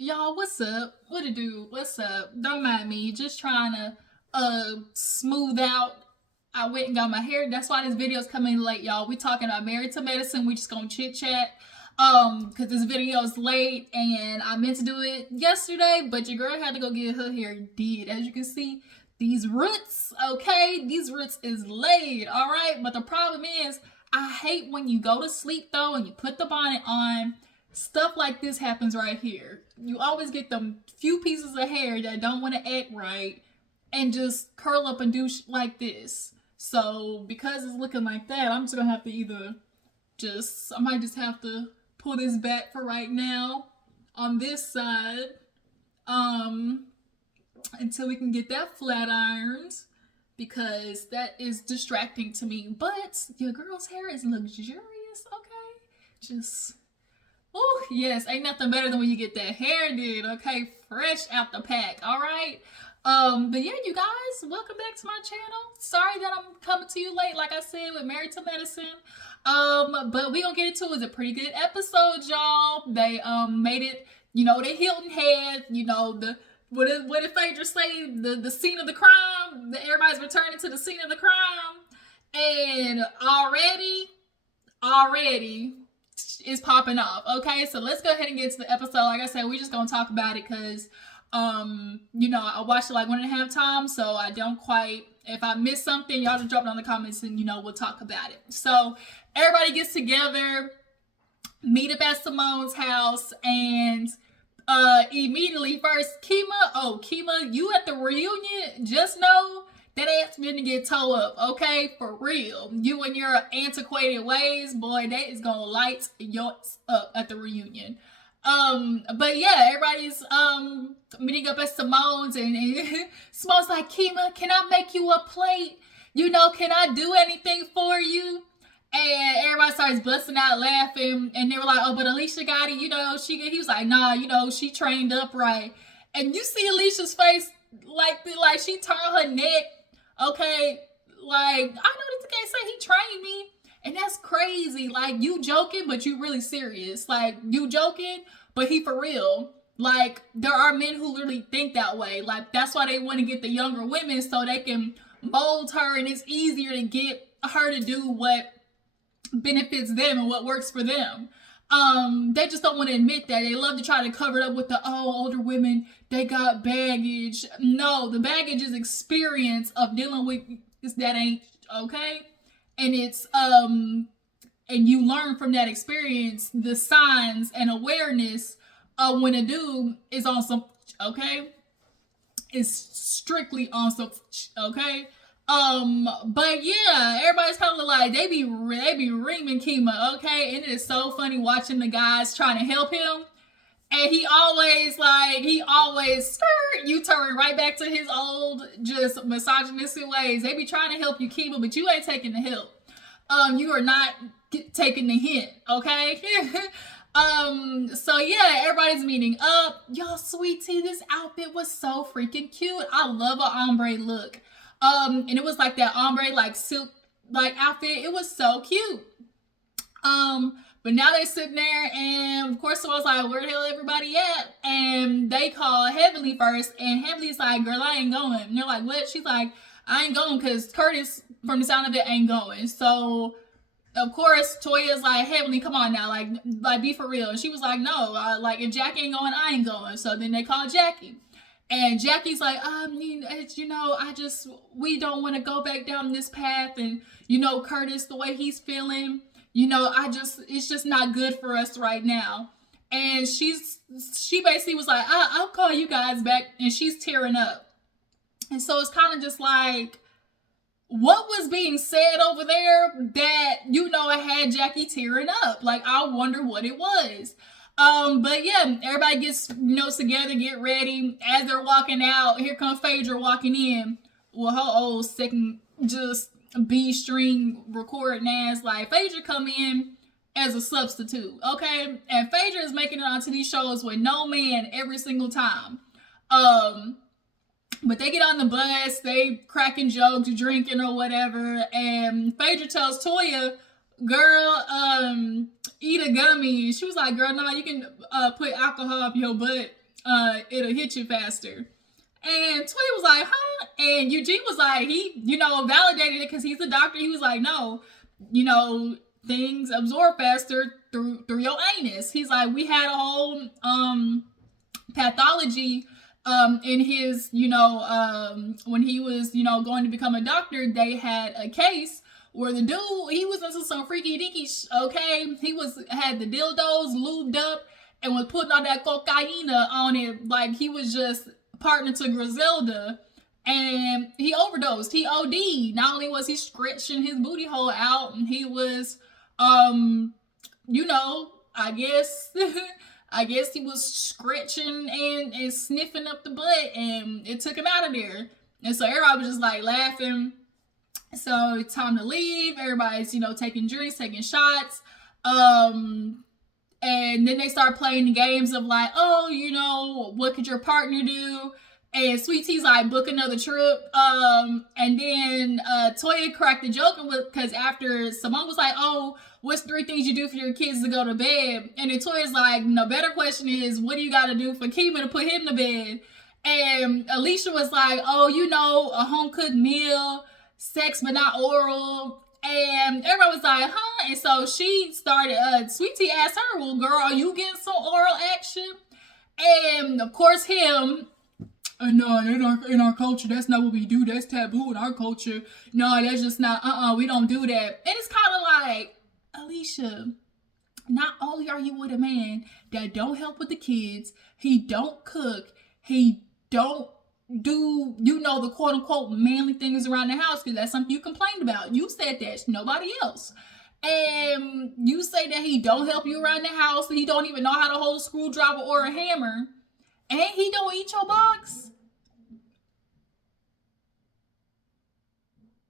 Y'all, what's up? What it do? What's up? Don't mind me. Just trying to smooth out. I went and got my hair. That's why this video's coming late, y'all. We talking about Married to Medicine. We just gonna chit chat. Cause this video is late and I meant to do it yesterday, but your girl had to go get her hair did. As you can see, these roots, okay? These roots is laid, alright? But the problem is, I hate when you go to sleep though and you put the bonnet on. Stuff like this happens right here. You always get them few pieces of hair that don't want to act right and just curl up and do like this. So because it's looking like that, I'm just gonna have to I might just have to pull this back for right now on this side, um, until we can get that flat ironed because that is distracting to me. But your girl's hair is luxurious, okay? Just oh, yes, ain't nothing better than when you get that hair did, okay? Fresh out the pack, all right? But yeah, you guys, welcome back to my channel. Sorry that I'm coming to you late, like I said, with Married to Medicine. But we gonna get into it. It was a pretty good episode, y'all. They made it, the Hilton Head, what did Phaedra say? The scene of the crime. Everybody's returning to the scene of the crime. And already is popping off. Okay, so let's go ahead and get to the episode. Like I said, we're just gonna talk about it because I watched it like 1.5 times, so I don't quite, if I miss something, y'all just drop it on the comments and we'll talk about it. So everybody gets together, meet up at Simone's house, and immediately first, Kema, you at the reunion, just know that ass finna get toe up, okay? For real. You and your antiquated ways, boy, that is gonna light yours up at the reunion. But yeah, everybody's meeting up at Simone's and Simone's like, Kema, can I make you a plate? Can I do anything for you? And everybody starts busting out laughing, and they were like, "Oh, but Alicia got it, he was like, nah, she trained up right." And you see Alicia's face, like she turned her neck, okay, like, I know this guy say he trained me, and that's crazy. Like, you joking, but you really serious. Like, you joking, but he for real. Like, there are men who literally think that way. Like, that's why they want to get the younger women so they can mold her, and it's easier to get her to do what benefits them and what works for them. They just don't want to admit that. They love to try to cover it up with older women, they got baggage. No, the baggage is experience of dealing with that ain't okay. And it's and you learn from that experience the signs and awareness of when a dude is on some, okay? It's strictly on some, okay? But yeah, everybody's kind of like they be reaming Kema, okay? And it is so funny watching the guys trying to help him, and he always you turn right back to his old just misogynistic ways. They be trying to help you, Kema, but you ain't taking the help. You are not taking the hint, okay? So yeah, everybody's meeting up. Y'all, sweetie, this outfit was so freaking cute. I love an ombre look. And it was like that ombre, like silk, like outfit. It was so cute. But now they sitting there, and of course, someone's like, "Where the hell everybody at?" And they call Heavenly first, and Heavenly's like, "Girl, I ain't going." And they're like, "What?" She's like, "I ain't going because Curtis, from the sound of it, ain't going." So of course, Toya's like, "Heavenly, come on now, like be for real." And she was like, "No, like if Jackie ain't going, I ain't going." So then they call Jackie. And Jackie's like, we don't want to go back down this path. And, Curtis, the way he's feeling, it's just not good for us right now. And she basically was like, I'll call you guys back. And she's tearing up. And so it's kind of just like, what was being said over there that, it had Jackie tearing up? Like, I wonder what it was. But yeah, everybody gets, together, get ready. As they're walking out, here comes Phaedra walking in with her old second, just B-string recording ass. Like, Phaedra come in as a substitute, okay? And Phaedra is making it onto these shows with no man every single time. But they get on the bus, they cracking jokes, drinking or whatever, and Phaedra tells Toya, "Girl, eat a gummy." She was like, "Girl, no, you can put alcohol up your butt it'll hit you faster. And Toy was like, huh? And Eugene was like, he, validated it because he's a doctor. He was like, no, things absorb faster through your anus. He's like, we had a whole pathology in his, when he was, going to become a doctor, they had a case where the dude, he was into some freaky dinky, okay? He had the dildos lubed up and was putting all that cocaine on it like he was just partner to Griselda, and he overdosed. He OD'd. Not only was he stretching his booty hole out, and he was, I guess, I guess he was scratching and sniffing up the butt, and it took him out of there. And so everybody was just like laughing. So it's time to leave. Everybody's, taking drinks, taking shots. And then they start playing the games of like, oh, what could your partner do? And Sweet Tea's like, book another trip. And then Toya cracked the joke because after Simone was like, oh, what's 3 things you do for your kids to go to bed? And then Toya's like, no, better question is, what do you got to do for Kema to put him to bed? And Alicia was like, oh, a home-cooked meal, sex but not oral. And everybody was like, huh? And so she started, Sweet Tea asked her, well, girl, are you getting some oral action? And of course him, no, in our culture, that's not what we do. That's taboo in our culture. No, that's just not, we don't do that. And it's kind of like, Alicia, not only are you with a man that don't help with the kids, he don't cook, he don't do, the quote unquote manly things around the house, because that's something you complained about. You said that, nobody else. And you say that he don't help you around the house, he don't even know how to hold a screwdriver or a hammer, and he don't eat your box.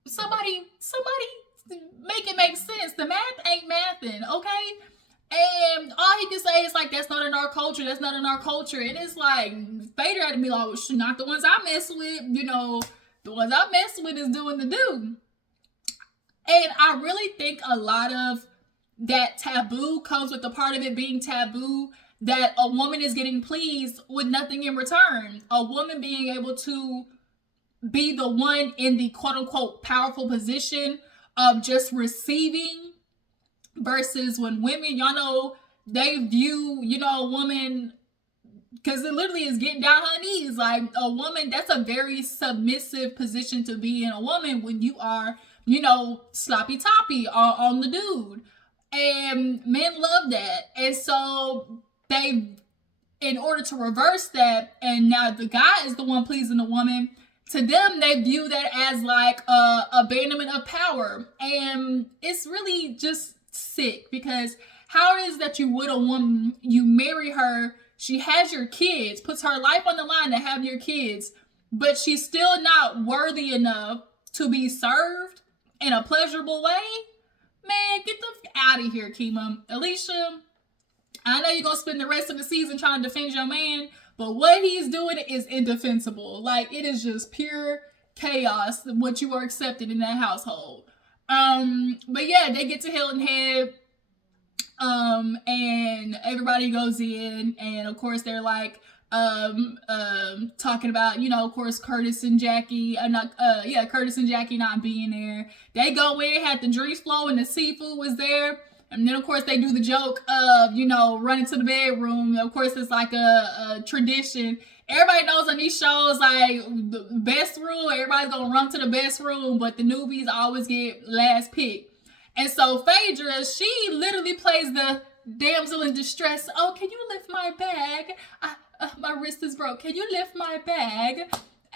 Somebody make it make sense. The math ain't mathing, okay? And all he can say is like, that's not in our culture. That's not in our culture. And it's like, Fader had to be like, well, not the ones I mess with. The ones I mess with is doing the do. And I really think a lot of that taboo comes with the part of it being taboo that a woman is getting pleased with nothing in return. A woman being able to be the one in the quote unquote powerful position of just receiving, versus when women, they view, a woman, because it literally is getting down on her knees. Like a woman, that's a very submissive position to be in, a woman, when you are, sloppy toppy on the dude. And men love that. And so in order to reverse that, and now the guy is the one pleasing the woman, to them, they view that as like abandonment of power. And it's really just sick, because how it is that you with a woman, you marry her, she has your kids, puts her life on the line to have your kids, but she's still not worthy enough to be served in a pleasurable way? Man, get the out of here, Kema. Alicia, I know you're going to spend the rest of the season trying to defend your man, but what he's doing is indefensible. Like, it is just pure chaos, what you are accepting in that household. But yeah, they get to Hilton Head, and everybody goes in, and of course they're like, talking about, of course, Curtis and Jackie not being there. They go in, had the drinks flow, and the seafood was there. And then, of course, they do the joke of, running to the bedroom. Of course, it's like a tradition. Everybody knows on these shows, like, the best room, everybody's going to run to the best room, but the newbies always get last pick. And so Phaedra, she literally plays the damsel in distress. Oh, can you lift my bag? My wrist is broke. Can you lift my bag?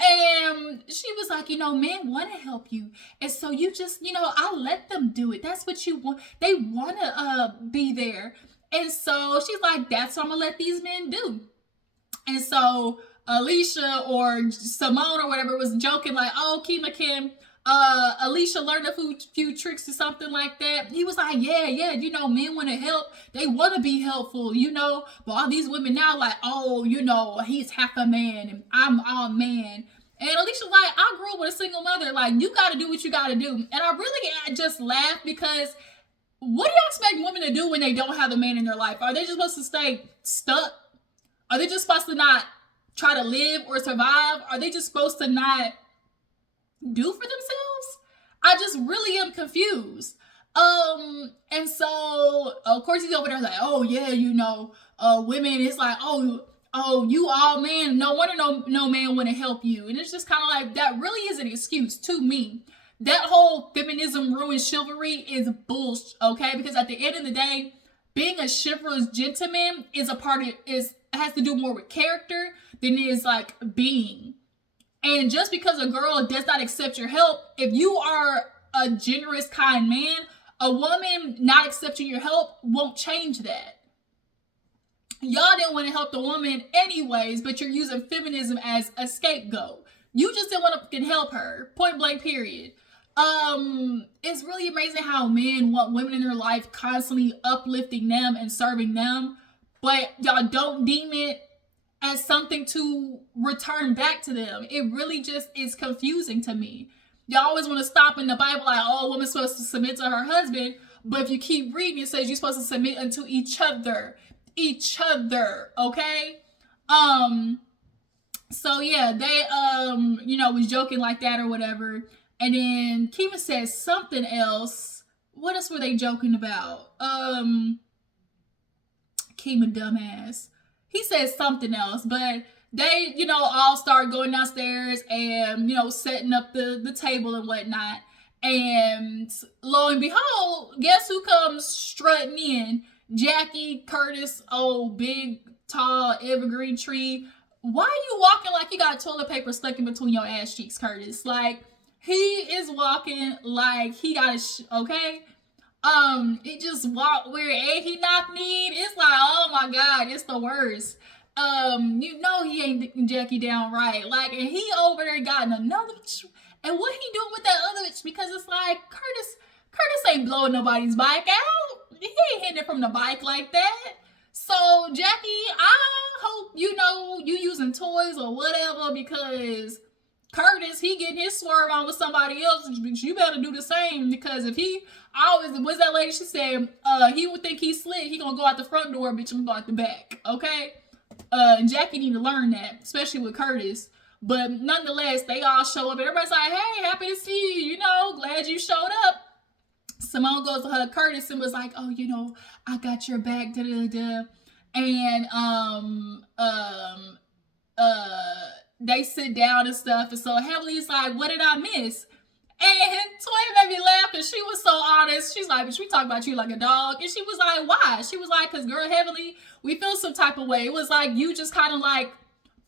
And she was like, men want to help you. And so you just, I'll let them do it. That's what you want. They want to be there. And so she's like, that's what I'm going to let these men do. And so Alicia or Simone or whatever was joking like, oh, Kema, can Alicia learn a few tricks or something like that? He was like, yeah, men want to help. They want to be helpful, but all these women now like, oh, he's half a man and I'm all man. And Alicia's like, I grew up with a single mother. Like, you got to do what you got to do. And I really just laughed, because what do you expect women to do when they don't have a man in their life? Are they just supposed to stay stuck? Are they just supposed to not try to live or survive? Are they just supposed to not do for themselves? I just really am confused. And so of course he's over there like, oh yeah, women, it's like, oh, you all man, no wonder no man want to help you. And it's just kind of like, that really is an excuse to me. That whole feminism ruined chivalry is bullshit, okay? Because at the end of the day, being a chivalrous gentleman has to do more with character than it is like being. And just because a girl does not accept your help, if you are a generous, kind man, a woman not accepting your help won't change that. Y'all didn't want to help the woman anyways, but you're using feminism as a scapegoat. You just didn't want to help her. Point blank, period. It's really amazing how men want women in their life constantly uplifting them and serving them, but y'all don't deem it as something to return back to them. It really just is confusing to me. Y'all always want to stop in the Bible like, oh, a woman's supposed to submit to her husband, but if you keep reading, it says you're supposed to submit unto each other, okay? So yeah, they was joking like that or whatever, and then Kema says something else. What else were they joking about? Kema dumbass. He says something else, but they, all start going downstairs and, setting up the table and whatnot. And lo and behold, guess who comes strutting in? Jackie, Curtis, big, tall, evergreen tree. Why are you walking like you got toilet paper stuck in between your ass cheeks, Curtis? Like, he is walking like he got okay? He just walked where he knocked me. It's like, oh my God, it's the worst. He ain't Jackie down right. Like, and he over there got another bitch. And what he doing with that other bitch? Because it's like, Curtis ain't blowing nobody's bike out. He ain't hitting it from the bike like that. So, Jackie, I hope you using toys or whatever, because Curtis, he getting his swerve on with somebody else. You better do the same, because if he what's that lady? She said, he would think he's slick. He gonna go out the front door, bitch, and go out the back. Okay? And Jackie need to learn that, especially with Curtis. But nonetheless, they all show up. Everybody's like, hey, happy to see you. Glad you showed up. Simone goes to her Curtis and was like, oh, I got your back. Da da da. And they sit down and stuff. And so Heavenly's like, what did I miss? And Toya made me laugh because she was so honest. She's like, bitch, we talk about you like a dog. And she was like, why? She was like, because girl, Heavenly, we feel some type of way. It was like you just kind of like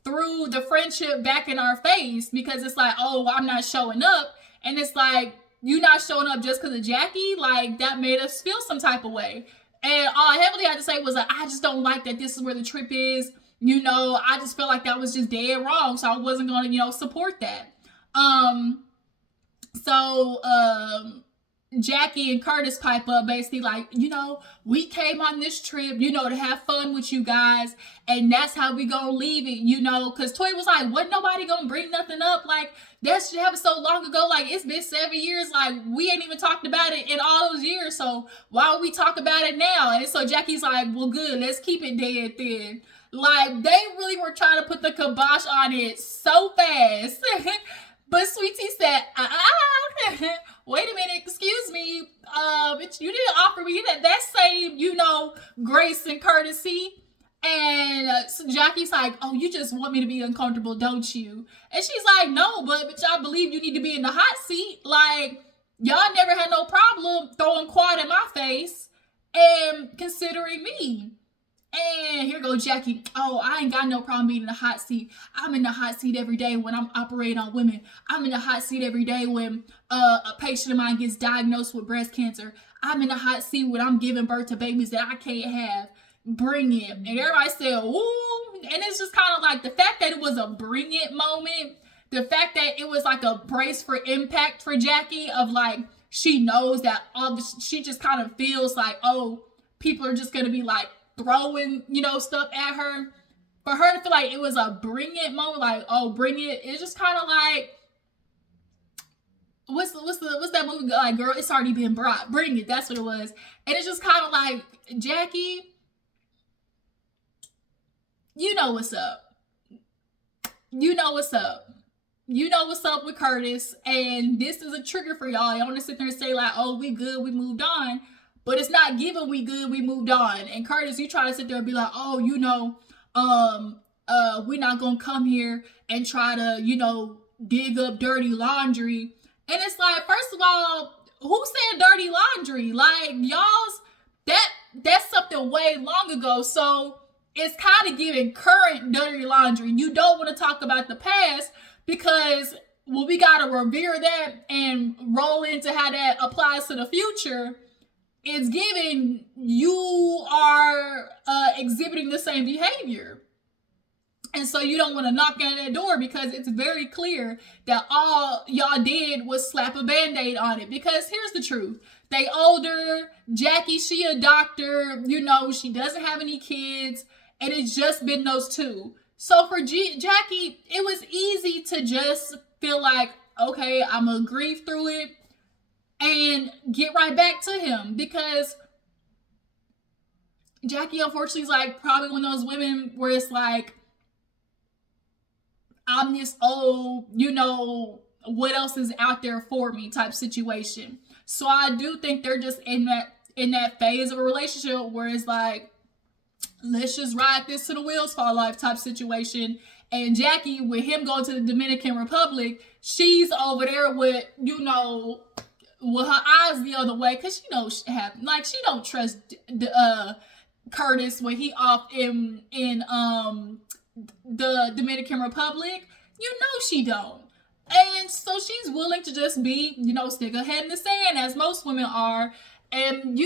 threw the friendship back in our face, because it's like, oh, I'm not showing up. And it's like, you not showing up just because of Jackie? Like, that made us feel some type of way. And all Heavenly had to say was like, I just don't like that this is where the trip is. I just feel like that was just dead wrong. So I wasn't going to, support that. So Jackie and Curtis pipe up basically like, we came on this trip, to have fun with you guys, and that's how we gonna leave it, because Toy was like, wasn't nobody gonna bring nothing up? Like, that shit happened so long ago. Like, it's been 7 years. Like, we ain't even talked about it in all those years. So why would we talk about it now? And so Jackie's like, well, good, let's keep it dead then. Like, they really were trying to put the kibosh on it so fast. But Sweetie said, wait a minute, excuse me. Bitch, you didn't offer me that same, grace and courtesy. And so Jackie's like, oh, you just want me to be uncomfortable, don't you? And she's like, no, but y'all believe you need to be in the hot seat. Like, y'all never had no problem throwing quad in my face and considering me. And here goes Jackie. Oh, I ain't got no problem being in the hot seat. I'm in the hot seat every day when I'm operating on women. I'm in the hot seat every day when a patient of mine gets diagnosed with breast cancer. I'm in the hot seat when I'm giving birth to babies that I can't have. Bring it. And everybody said, ooh. And it's just kind of like the fact that it was a bring it moment. The fact that it was like a brace for impact for Jackie, of like, she knows that she just kind of feels like, oh, people are just going to be like, throwing, stuff at her. For her to feel like it was a bring it moment, like, oh, bring it. It's just kind of like, what's that movie like, girl? It's already been brought. Bring it. That's what it was. And it's just kind of like, Jackie, you know what's up. You know what's up. You know what's up with Curtis. And this is a trigger for y'all. Y'all want to sit there and say, like, oh, we good, we moved on. But it's not given we good, we moved on. And Curtis, you try to sit there and be like, oh, we're not gonna come here and try to, dig up dirty laundry. And it's like, first of all, who said dirty laundry? Like, y'all's that's something way long ago. So it's kind of giving current dirty laundry. You don't want to talk about the past because, well, we got to revere that and roll into how that applies to the future. It's giving you are exhibiting the same behavior. And so you don't want to knock on that door because it's very clear that all y'all did was slap a Band-Aid on it. Because here's the truth. They older. Jackie, she a doctor. She doesn't have any kids. And it's just been those two. So for Jackie, it was easy to just feel like, okay, I'm going to grieve through it and get right back to him. Because Jackie, unfortunately, is like probably one of those women where it's like, I'm this old, what else is out there for me type situation. So I do think they're just in that phase of a relationship where it's like, let's just ride this to the wheels fall off type situation. And Jackie, with him going to the Dominican Republic, she's over there with, with her eyes the other way, because she don't trust Curtis when he off in the Dominican Republic. She don't. And so she's willing to just be, stick her head in the sand, as most women are. And,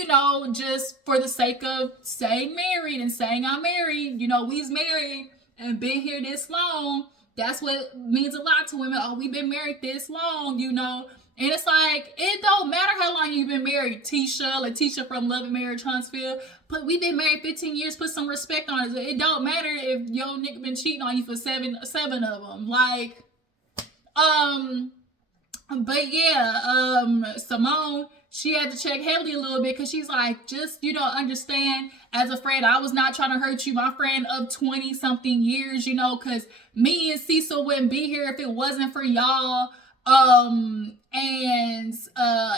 just for the sake of staying married and saying I'm married, we's married and been here this long. That's what means a lot to women. Oh, we've been married this long, And it's like, it don't matter how long you've been married, Letitia from Love and Marriage Huntsville. But we've been married 15 years, put some respect on it. It don't matter if your nigga been cheating on you for seven of them. Like, but yeah, Simone, she had to check Heavenly a little bit because she's like, just, understand, as a friend, I was not trying to hurt you, my friend of 20 something years, because me and Cecil wouldn't be here if it wasn't for y'all. And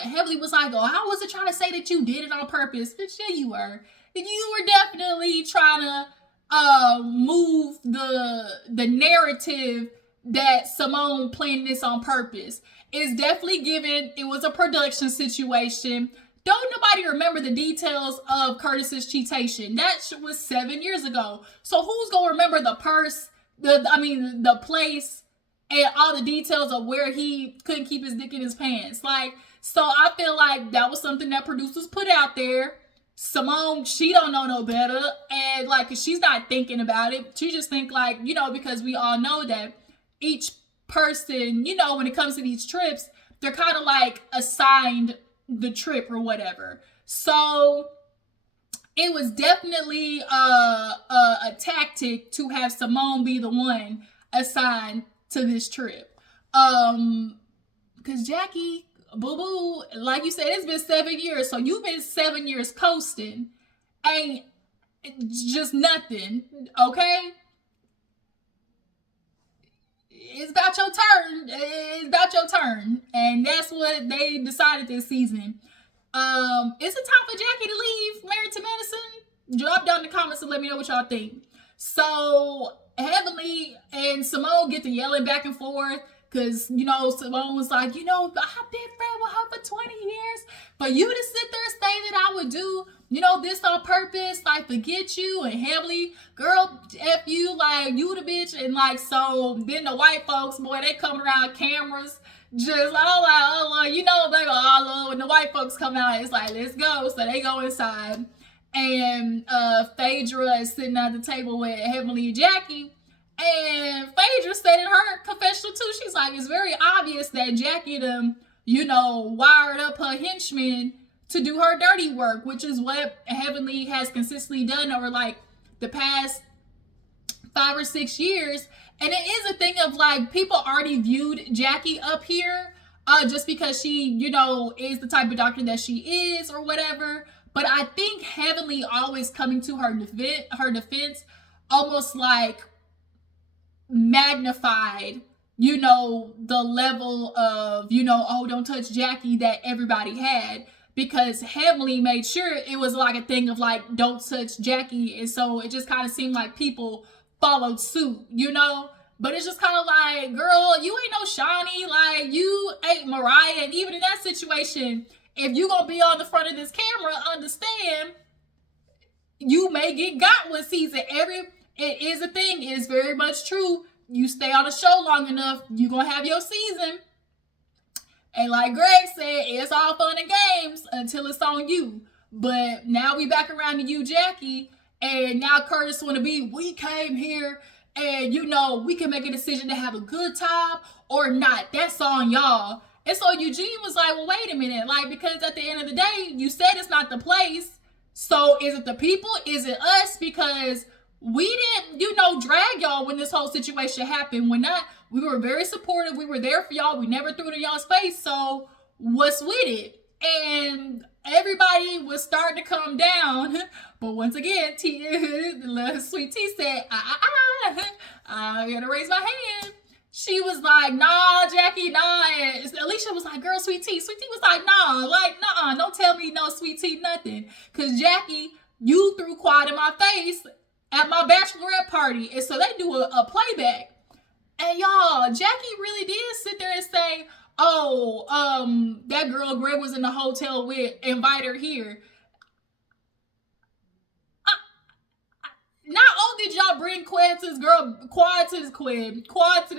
Heavenly was like, oh, I wasn't trying to say that you did it on purpose. But yeah, you were. You were definitely trying to move the narrative that Simone planned this on purpose. It's definitely given it was a production situation. Don't nobody remember the details of Curtis's cheatation. That was 7 years ago. So who's gonna remember the purse, the place, and all the details of where he couldn't keep his dick in his pants? Like, so I feel like that was something that producers put out there. Simone, she don't know no better. And like, cause she's not thinking about it. She just think like, because we all know that each person, when it comes to these trips, they're kind of like assigned the trip or whatever. So it was definitely a tactic to have Simone be the one assigned to this trip. Because Jackie, boo-boo, like you said, it's been 7 years. So you've been 7 years coasting. Ain't just nothing, okay? It's about your turn. It's about your turn. And that's what they decided this season. Is it time for Jackie to leave Married to Medicine? Drop down in the comments and let me know what y'all think. So Heavenly and Simone get to yelling back and forth. Because, Simone was like, I've been friends with her for 20 years. For you to sit there and say that I would do, this on purpose, like, forget you. And Heavenly, girl, F you, like, you the bitch. And, like, so then the white folks, boy, they come around cameras. Just, when the white folks come out, it's like, let's go. So they go inside. And Phaedra is sitting at the table with Heavenly and Jackie. And Phaedra said in her confessional too, she's like, it's very obvious that Jackie wired up her henchmen to do her dirty work, which is what Heavenly has consistently done over like the past 5 or 6 years. And it is a thing of like, people already viewed Jackie up here just because she, is the type of doctor that she is or whatever. But I think Heavenly always coming to her defense almost like magnified, you know, the level of, you know, oh, don't touch Jackie that everybody had, because Heavenly made sure it was like a thing of like, don't touch Jackie. And so it just kind of seemed like people followed suit, you know? But it's just kind of like, girl, you ain't no Shawnee. Like, you ain't Mariah. And even in that situation, if you gonna be on the front of this camera, understand you may get got one season. It is a thing. It is very much true. You stay on the show long enough, you gonna have your season. And like Greg said, it's all fun and games until it's on you. But now we back around to you, Jackie, and now Curtis want to be, we came here and, you know, we can make a decision to have a good time or not. That's on y'all. And so Eugene was like, well, wait a minute. Like, because at the end of the day, you said it's not the place. So is it the people? Is it us? Because we didn't, you know, drag y'all when this whole situation happened. When not, we were very supportive. We were there for y'all. We never threw it in y'all's face. So what's with it? And everybody was starting to come down. But once again, Sweet Tea said, I gotta raise my hand. She was like, nah, Jackie, nah. And Alicia was like, girl, Sweet Tea. Sweet Tea was like, nah, like, nah, don't tell me no Sweet Tea, nothing. Because Jackie, you threw quad in my face at my bachelorette party. And so they do a playback. And y'all, Jackie really did sit there and say, oh, that girl Greg was in the hotel with, invite her here. Not only did y'all bring Quad to this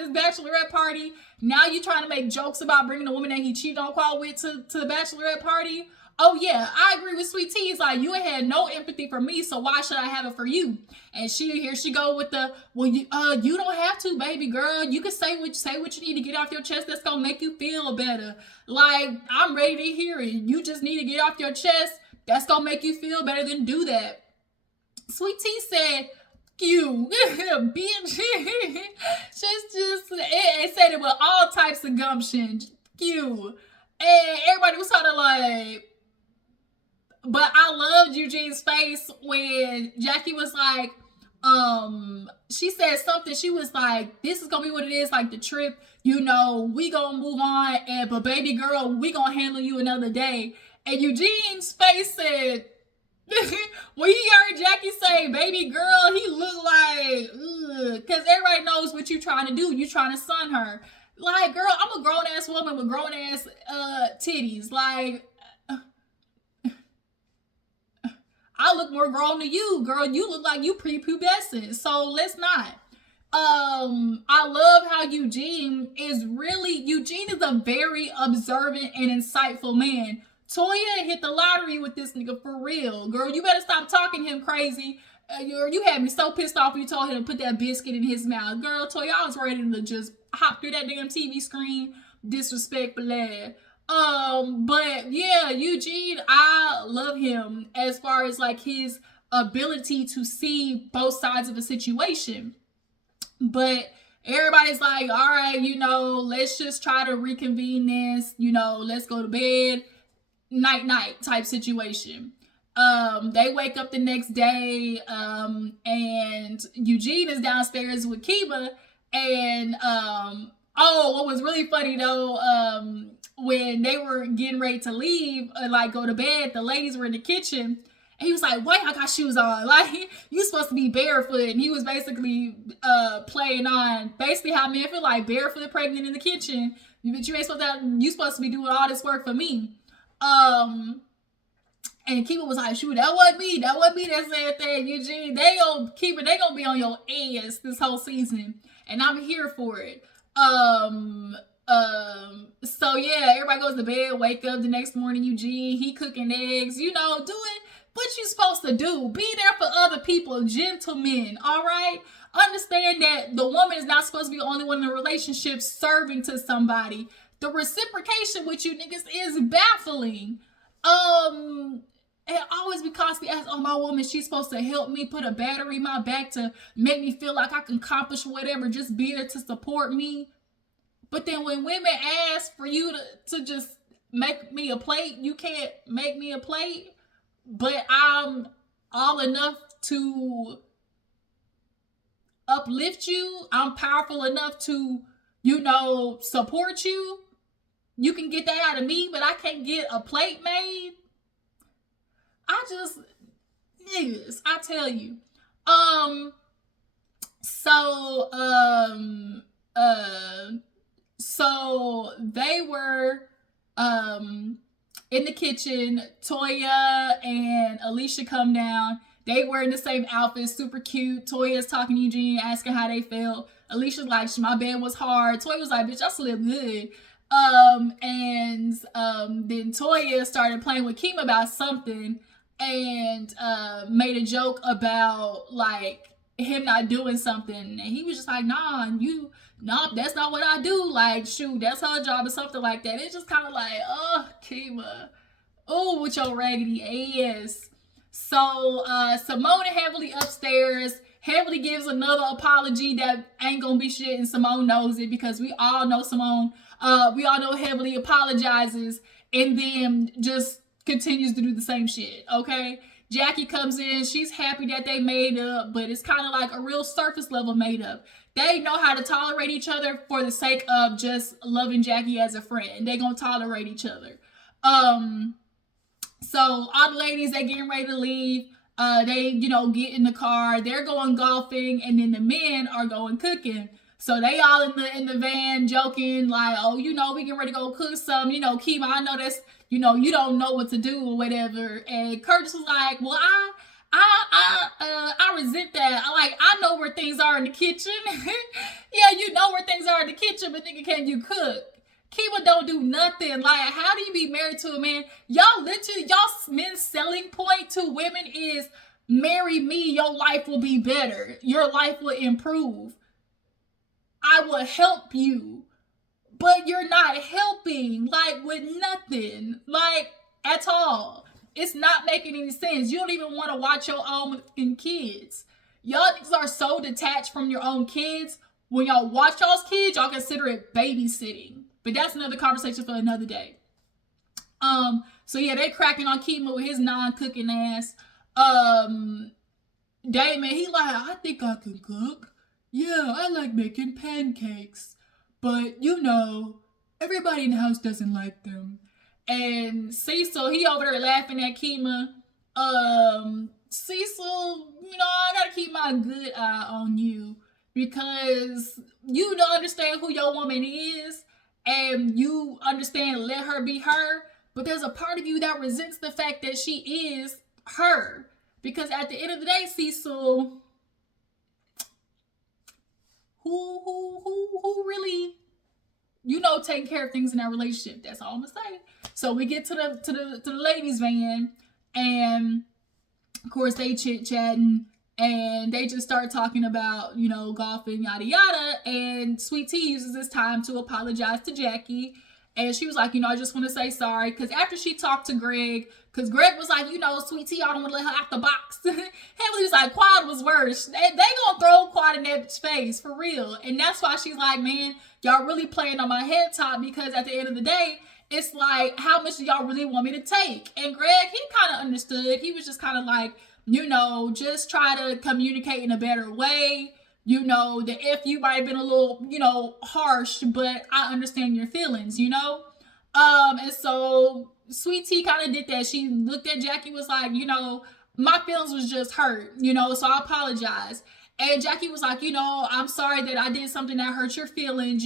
bachelorette party, now you trying to make jokes about bringing the woman that he cheated on Quad with to the bachelorette party. Oh yeah, I agree with Sweet Tea. It's like, you ain't had no empathy for me, so why should I have it for you? And here she go with the, well, you don't have to, baby girl. You can say what you need to get off your chest. That's gonna make you feel better. Like, I'm ready to hear it. You just need to get off your chest. That's gonna make you feel better. Than do that. Sweet Tea said, you bitch. It said it with all types of gumption. You. And everybody was sort of like, but I loved Eugene's face when Jackie was like, she said something. She was like, this is gonna be what it is, like the trip, you know, we gonna move on, but baby girl, we gonna handle you another day. And Eugene's face said, when he heard Jackie say, baby girl, he looked like, because everybody knows what you're trying to do. You're trying to sun her. Like, girl, I'm a grown-ass woman with grown-ass titties. Like, I look more grown than you, girl. You look like you prepubescent. So let's not. I love how Eugene is a very observant and insightful man. Toya hit the lottery with this nigga for real. Girl, you better stop talking him crazy. You had me so pissed off when you told him to put that biscuit in his mouth. Girl, Toya, I was ready to just hop through that damn TV screen. Disrespectful lad. But yeah, Eugene, I love him as far as like his ability to see both sides of a situation. But everybody's like, all right, you know, let's just try to reconvene this. You know, let's go to bed. Night type situation. They wake up the next day, and Eugene is downstairs with Kema, and what was really funny though, when they were getting ready to leave, like go to bed, the ladies were in the kitchen, and he was like, wait, I got shoes on, like, you supposed to be barefoot, and he was basically playing on basically how men feel, like barefoot pregnant in the kitchen, but you supposed to be doing all this work for me. And Kema was like, shoot, that wasn't me that said that, Eugene. They gonna be on your ass this whole season, and I'm here for it. So yeah, everybody goes to bed, wake up the next morning, Eugene, he cooking eggs, you know, doing what you supposed to do. Be there for other people, gentlemen, all right? Understand that the woman is not supposed to be the only one in the relationship serving to somebody. The reciprocation with you niggas is baffling. It always be constantly asked, oh, my woman, she's supposed to help me, put a battery in my back to make me feel like I can accomplish whatever, just be there to support me. But then when women ask for you to just make me a plate, you can't make me a plate. But I'm all enough to uplift you. I'm powerful enough to, support you. You can get that out of me, but I can't get a plate made. Niggas, I tell you. So they were in the kitchen. Toya and Alicia come down. They were in the same outfit, super cute. Toya's talking to Eugene, asking how they felt. Alicia's like, my bed was hard. Toya was like, bitch, I slept good. Then Toya started playing with Kema about something and made a joke about like him not doing something. And he was just like, nah, that's not what I do. Like, shoot, that's her job or something like that. It's just kind of like, oh, Kema. Oh, with your raggedy ass. So Simone and Heavenly upstairs. Heavenly gives another apology that ain't gonna be shit, and Simone knows it because we all know Simone. We all know Heavenly apologizes and then just continues to do the same shit, okay? Jackie comes in. She's happy that they made up, but it's kind of like a real surface level made up. They know how to tolerate each other for the sake of just loving Jackie as a friend. They gonna tolerate each other. So all the ladies, they getting ready to leave. They, get in the car. They're going golfing, and then the men are going cooking. So they all in the van joking like, oh, we getting ready to go cook some. Kema, I know that's, you don't know what to do or whatever. And Curtis was like, well, I resent that. I know where things are in the kitchen. Yeah, you know where things are in the kitchen, but nigga, can you cook? Kema don't do nothing. Like, how do you be married to a man? Y'all men's selling point to women is marry me, your life will be better. Your life will improve. I will help you. But you're not helping, like, with nothing. Like, at all. It's not making any sense. You don't even want to watch your own kids. Y'all are so detached from your own kids. When y'all watch y'all's kids, y'all consider it babysitting. But that's another conversation for another day. So yeah, they cracking on Kema with his non-cooking ass. Damon, he like, I think I can cook. Yeah, I like making pancakes. But, everybody in the house doesn't like them. And Cecil, he over there laughing at Kema. Cecil, I gotta keep my good eye on you. Because you don't understand who your woman is. And you understand, let her be her. But there's a part of you that resents the fact that she is her. Because at the end of the day, Cecil, who really, taking care of things in that relationship? That's all I'm gonna say. So we get to the ladies' van, and of course they chit-chatting, and they just start talking about, golfing, yada yada. And Sweet Tea uses this time to apologize to Jackie. And she was like, I just want to say sorry. Because after she talked to Greg, because Greg was like, Sweet Tea, I don't want to let her out the box. Heavenly was like, Quad was worse. They gonna throw Quad in that face, for real. And that's why she's like, man, y'all really playing on my head top. Because at the end of the day, it's like, how much do y'all really want me to take? And Greg, he kind of understood. He was just kind of like, just try to communicate in a better way. The FU might have been a little, harsh, but I understand your feelings, And so Sweet Tea kind of did that. She looked at Jackie, was like, my feelings was just hurt, so I apologize. And Jackie was like, I'm sorry that I did something that hurt your feelings,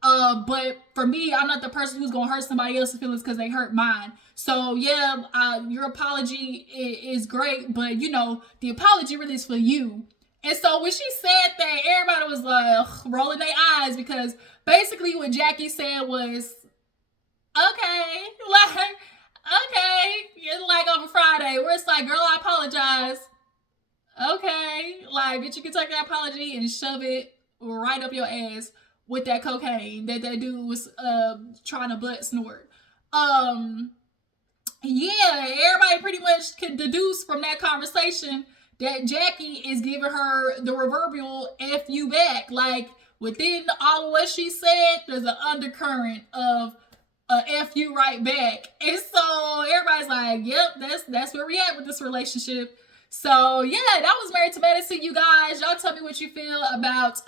but for me, I'm not the person who's going to hurt somebody else's feelings because they hurt mine. So yeah, your apology is great, but the apology really is for you. And so when she said that, everybody was like rolling their eyes, because basically what Jackie said was, okay, it's like on Friday where it's like, girl, I apologize. Okay, like, bitch, you can take that apology and shove it right up your ass with that cocaine that dude was trying to butt snort. Yeah, everybody pretty much can deduce from that conversation that Jackie is giving her the proverbial F you back. Like, within all of what she said, there's an undercurrent of a F you right back. And so everybody's like, yep, that's where we at with this relationship. So yeah, that was Married to Medicine, you guys. Y'all tell me what you feel about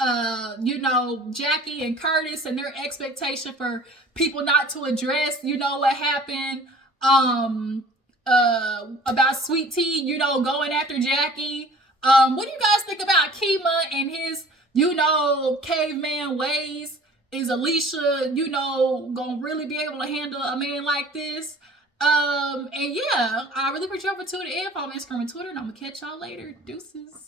Jackie and Curtis and their expectation for people not to address, what happened about Sweet Tea, going after Jackie. What do you guys think about Kema and his, caveman ways? Is Alicia, gonna really be able to handle a man like this? And yeah, I really appreciate y'all for tuning in. Follow me on Instagram and Twitter, and I'm gonna catch y'all later. Deuces.